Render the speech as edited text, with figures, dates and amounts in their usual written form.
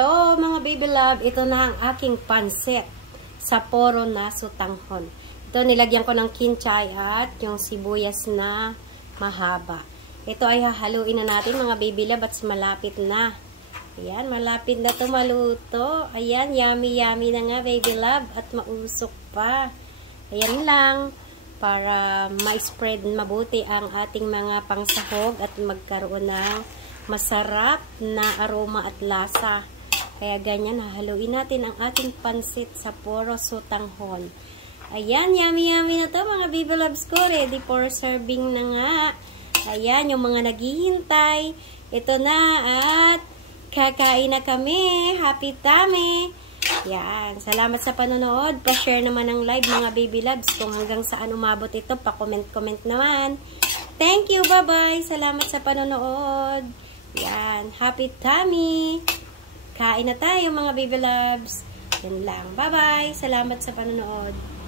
Hello mga baby love, ito na ang aking pansit sa poro na sutanghon. Ito nilagyan ko ng kinchay at yung sibuyas na mahaba. Ito ay hahaluin na natin mga baby love at malapit na. Ayan, malapit na ito maluto. Ayan, yummy yummy na nga baby love at mausok pa. Ayan lang para ma-spread mabuti ang ating mga pangsahog at magkaroon ng masarap na aroma at lasa. Kaya ganyan, hahaluin natin ang ating pansit sa poro sutanghon. Ayan, yummy yummy na to mga baby loves ko. Ready for serving na nga. Ayan, yung mga naghihintay. Ito na at kakain na kami. Happy tummy. Yan, salamat sa panonood. Pa-share naman ng live mga baby loves. Kung hanggang saan umabot ito, pa-comment-comment naman. Thank you, bye-bye. Salamat sa panonood. Yan, happy tummy. Kain na tayo mga baby loves. Yan lang. Bye-bye. Salamat sa panonood.